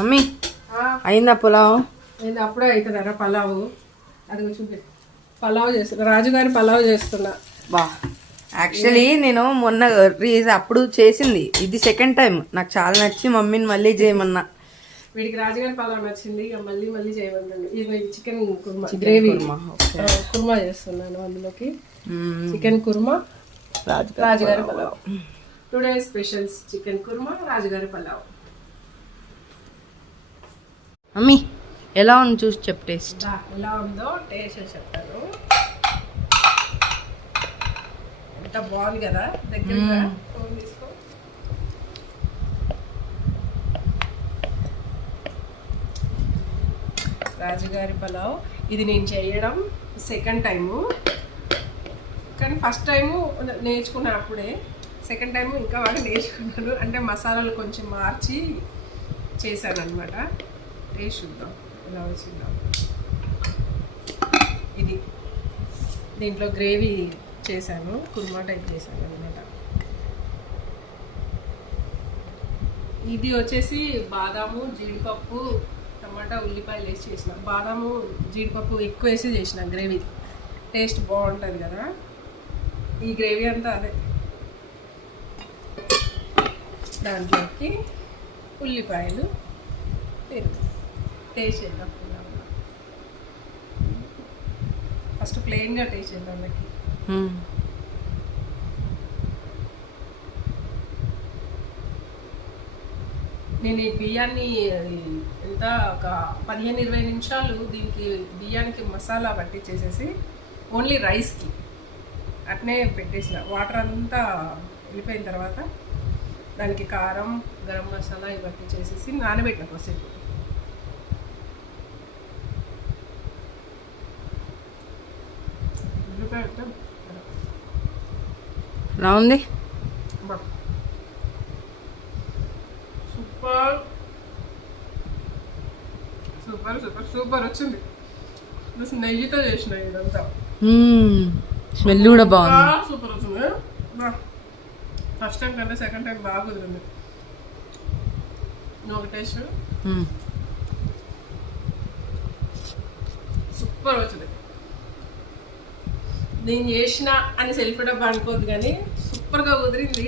Mummy అయిందా పులావ్? నేను అప్పుడే అవుతుందరా పలావు. అది చూపి పలావ్ చేస్తున్నా, రాజుగారి పలావ్ చేస్తున్నా. బా యాక్చువల్లీ నేను మొన్న అప్పుడు చేసింది, ఇది సెకండ్ టైం. నాకు చాలా నచ్చి మమ్మీని మళ్ళీ చేయమన్నా. వీడికి రాజుగారి పలావ్ నచ్చింది, ఇక మళ్ళీ మళ్ళీ చేయమన్నాను. ఇది చికెన్ కుర్మా, గ్రేవీ కుర్మా చేస్తున్నాను. అందులోకి చికెన్ కుర్మా, రాజుగారి pulao. Today specials chicken korma, రాజుగారి పలావ్. మమ్మీ ఎలా ఉంది చూసి చెప్పు. టేస్ట్ ఎలా ఉందో టేస్ట్ చెప్తాను. ఎంత బాగుంది కదా, దగ్గరగా ఫోన్ తీసుకో. రాజుగారి పలావ్ ఇది నేను చేయడం సెకండ్ టైము, కానీ ఫస్ట్ టైము నేర్చుకున్నాను అప్పుడే. సెకండ్ టైము ఇంకా బాగా నేర్చుకున్నాను. అంటే మసాలాలు కొంచెం మార్చి చేశాను అనమాట. టేస్ట్ చూద్దాం ఎలా వచ్చిందాం. ఇది దీంట్లో గ్రేవీ చేశాను, కుర్మా టైప్ చేశాను అనమాట. ఇది వచ్చేసి బాదాము, జీడిపప్పు, టమాటా, ఉల్లిపాయలు వేసి చేసిన. బాదాము జీడిపప్పు ఎక్కువ వేసి చేసిన గ్రేవీ. టేస్ట్ బాగుంటుంది కదా. ఈ గ్రేవీ అంతా అదే. దాంట్లోకి ఉల్లిపాయలు, పెరుగు. టేస్ట్ చేద్దాం. ఫస్ట్ ప్లెయిన్గా టేస్ట్ చేద్దాం. నాకు నేను ఈ బియ్యాన్ని ఎంత ఒక 15-20 నిమిషాలు దీనికి బియ్యానికి మసాలా పట్టించేసేసి ఓన్లీ రైస్కి అట్నే పెట్టేసిన. వాటర్ అంతా వెళ్ళిపోయిన తర్వాత దానికి కారం, గరం మసాలా ఇవి పట్టించేసేసి నానబెట్టిన కొద్దిసేపు. ఎలా ఉంది? సూపర్ సూపర్ సూపర్ సూపర్ వచ్చింది. నెయ్యితో చేసిన ఇదంతా. స్మెల్ కూడా బాగుంది. సూపర్ వచ్చింది. ఫస్ట్ టైం కంటే సెకండ్ టైం బాగా కుదిరింది. ఒక టేస్ట్ సూపర్ వచ్చింది. నేను చేసిన అని సెల్ఫ్ డబ్బా అనుకోవద్దు, కానీ సూపర్గా కుదిరింది.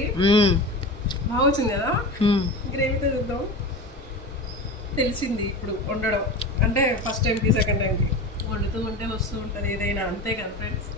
బాగా వచ్చింది కదా. గ్రేవీతో చూద్దాం. తెలిసింది ఇప్పుడు వండడం అంటే ఫస్ట్ టైంకి సెకండ్ టైంకి వండుతూ ఉంటే వస్తూ ఉంటుంది ఏదైనా, అంతే కదా ఫ్రెండ్స్.